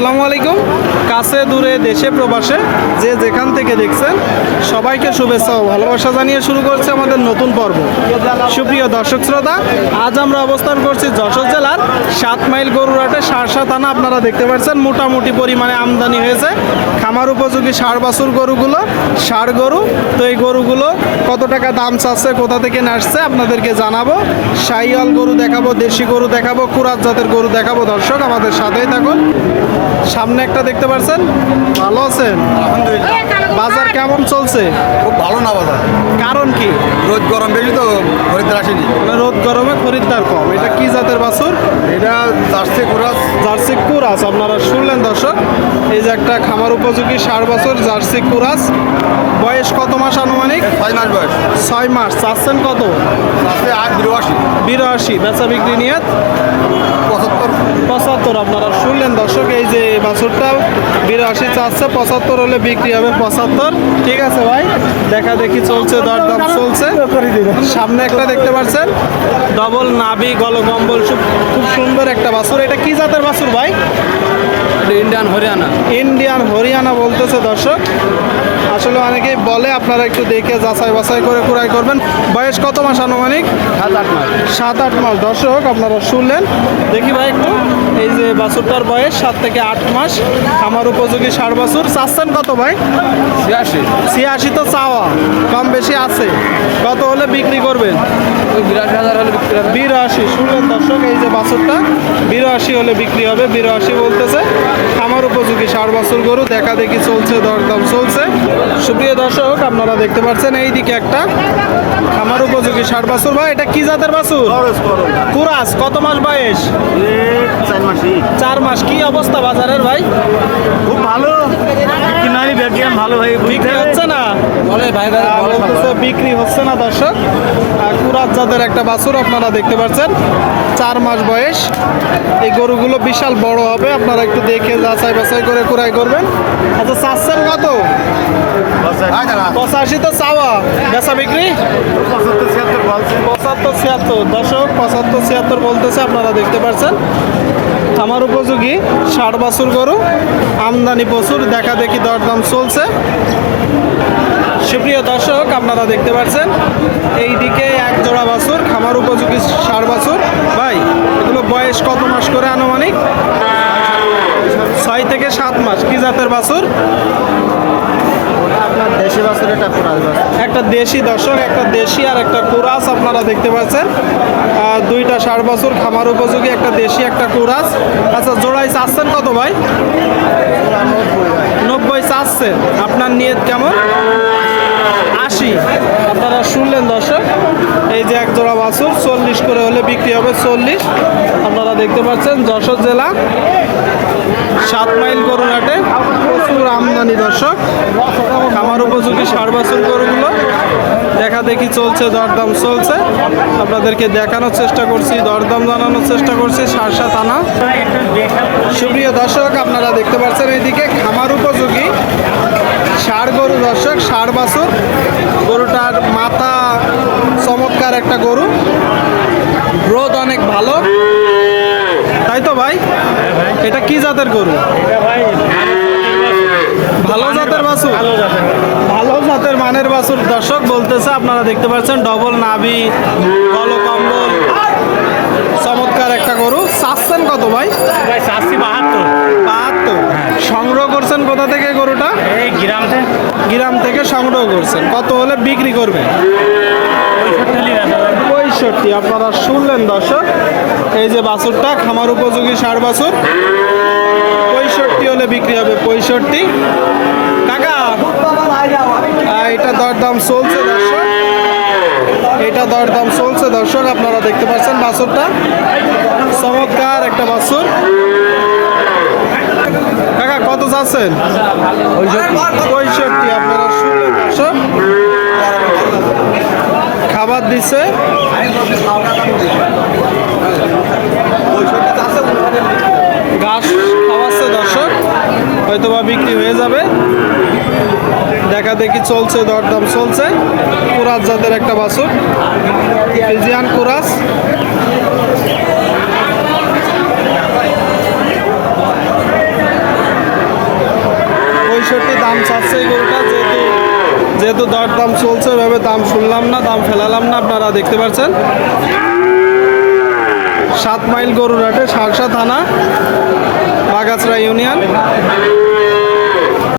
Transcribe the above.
আসসালামু আলাইকুম। কাছে দূরে দেশে প্রবাসে যে যেখান থেকে দেখছেন, সবাইকে শুভেচ্ছা ও ভালোবাসা জানিয়ে শুরু করছে আমাদের নতুন পর্ব। সুপ্রিয় দর্শক শ্রোতা, আজ আমরা অবস্থান করছি যশোর জেলার সাত মাইল গরুরাটে সারসা থানা। আপনারা দেখতে পাচ্ছেন মোটামুটি পরিমাণে আমদানি হয়েছে। খামার উপযোগী সার বাছুর গরুগুলো, সার গরু। তো এই গরুগুলো কত টাকা দাম চাচ্ছে, কোথা থেকে আসছে আপনাদেরকে জানাব। সাইয়াল গরু দেখাবো, দেশি গরু দেখাবো, কুরাত জাতের গরু দেখাবো। দর্শক, আমাদের সাথেই থাকুন। সামনে একটা দেখতে পারছেন? ভালো আছেন? বাজার কেমন চলছে? খুব ভালো না বাজার? কারণ কি? রোদ গরম বেশি তো খরিদ্দার আসেনি। রোদ গরমে খরিদ্দার কম। এটা কি জাতের বাছুর? এটা জার্সি কুরাস। জার্সি কুরাস। আপনারা শুনলেন দর্শক এই যে একটা খামার উপযোগী ষাট বছর জার্সি কুরাস। বয়স কত মাস আনুমানিক? ছয় মাস বয়স। ছয় মাস। চাচ্ছেন কত? বিরাশি। বিরাশি। বেচা বিক্রি নিয়ে পঁচাত্তর আপনারা শুনলেন দর্শক এই যে বাছুরটা বিরাশি চাচ্ছে পঁচাত্তর হলে বিক্রি হবে পঁচাত্তর। ঠিক আছে ভাই দেখা দেখি চলছে দরদাম চলছে। সামনে একটা দেখতে পাচ্ছেন ডবল নাভি গলকম্বল খুব খুব সুন্দর একটা বাছুর। এটা কি জাতের বাছুর ভাই? ইন্ডিয়ান হরিয়ানা। ইন্ডিয়ান হরিয়ানা বলতেছে দর্শক। আসলে অনেকেই বলে আপনারা একটু দেখে যাচাই বাছাই করে কুড়াই করবেন। বয়স কত মাস আনুমানিক? সাত আট মাস। সাত আট মাস। দর্শক আপনারা শুনলেন। দেখি ভাই একটু এই যে বাছুরটার বয়স সাত থেকে আট মাস। আমার উপযোগী ষাট বাছুর। চাচ্ছেন কত ভাই? ছিয়াশি। ছিয়াশি তো চাওয়া কম বেশি আছে। কত হলে বিক্রি করবেন? বিরাশি হাজার হলে হবে বিরাশি শুনলেন দর্শক এই যে বাছুরটা বিরাশি হলে বিক্রি হবে। বিরাশি বলতেছে আমার উপযোগী ষাট বাছুর গরু দেখা দেখি চলছে দরদাম চলছে। সুপ্রিয় দর্শক আপনারা দেখতে পাচ্ছেন এই দিকে একটা আমার উপযোগী ষাট বাছুর। ভাই এটা কি জাতের বাছুর? কুরাস কত মাস বয়স? চার মাসি কি অবস্থা বাজারের ভাই? খুব ভালো। ভালো ভাই বিক্রি হচ্ছে বিক্রি হচ্ছে না দর্শক। কুরাত জাতের একটা বাছুর আপনারা দেখতে পাচ্ছেন। চার মাস বয়স। এই গরুগুলো বিশাল বড় হবে। আপনারা একটু দেখে যাচাই বাছাই করে কুড়াই করবেন। আচ্ছা চাচ্ছেন কত? পঁচাশি তো চাওয়া। বেচা বিক্রি? পঁচাত্তর ছিয়াত্তর। দশক পঁচাত্তর ছিয়াত্তর বলতেছে আপনারা দেখতে পাচ্ছেন। আমার উপযোগী ষাট বাছুর গরু। আমদানি প্রচুর। দেখা দেখি দরদাম চলছে। সুপ্রিয় দর্শক আপনারা দেখতে পাচ্ছেন এই দিকে এক জোড়া বাছুর খামার উপযোগী ষাট বাছুর। ভাই এগুলো বয়স কত মাস করে আনুমানিক? ছয় থেকে সাত মাস কি জাতের বাছুর? আপনার দেশি এটা পুরাস একটা দেশি দর্শক একটা দেশি আর একটা কুরাস আপনারা দেখতে পাচ্ছেন। আর দুইটা ষাট বছর খামার উপযোগী একটা দেশি একটা কুরাস আচ্ছা জোড়াই চাচ্ছেন কত ভাই। নব্বই চাচ্ছেন। আপনার নিয়ত কেমন আশি আপনারা শুনলেন দর্শক এই যে এক জোড়া বাছুর চল্লিশ করে হলে বিক্রি হবে চল্লিশ। আপনারা দেখতে পাচ্ছেন যশোর জেলা, সাত মাইল গরুঘাটে প্রচুর আমদানি দর্শক। খামার উপযোগী ষাট বছর গরুগুলো। দেখা দেখি চলছে, দরদাম চলছে। আপনাদেরকে দেখানোর চেষ্টা করছি, দরদাম জানানোর চেষ্টা করছি সারসা থানা। সুপ্রিয় দর্শক, আপনারা দেখতে পাচ্ছেন এইদিকে খামার উপযোগী ষাড় গরু দর্শক ষাড় বাছুর। গরুটার মাথা চমৎকার একটা গরু। অনেক ভালো। তাই তো ভাই? এটা কি জাতের গরু? ভালো জাতের বাছুর? ভালো জাতের মানের বাছুর। দর্শক বলতেছে আপনারা দেখতে পাচ্ছেন ডবল নাভি কম্বল। চমৎকার একটা গরু। চাচ্ছেন কত ভাই? বাহাত্তর। বাহাত্তর। সংগ্রহ করছেন কোথা থেকে গরুটা? এই গ্রাম থেকে। গ্রাম থেকে সংগ্রহ করছেন। কত হলে বিক্রি করবেন? পঁয়ষট্টি আপনারা শুনলেন দর্শক, এই যে বাছুরটা, খামার উপযোগী ষাট বাছুর। পঁয়ষট্টি হলে বিক্রি হবে পঁয়ষট্টি। কাকা এটা দরদাম চলছে দর্শক। এটা দরদাম চলছে দর্শক, আপনারা দেখতে পাচ্ছেন বাছুরটা। চমৎকার একটা বাছুর। কাকা, কত চাচ্ছেন? পঁয়ষট্টি, আপনারা শুনলেন দর্শক। খাবার দিছে। ঘাস খাওয়াচ্ছে দর্শক হয়তো বা বিক্রি হয়ে যাবে। দেখা দেখি চলছে, দরদাম চলছে। কুরাজ জাতের একটা বাসুর ফিজিয়ান কুরাস যেহেতু দর দাম চলছে এভাবে দাম শুনলাম না, দাম ফেলালাম না, আপনারা দেখতে পাচ্ছেন। সাত মাইল গরুরহাটে সারসা থানা, বাগাছড়া ইউনিয়ন।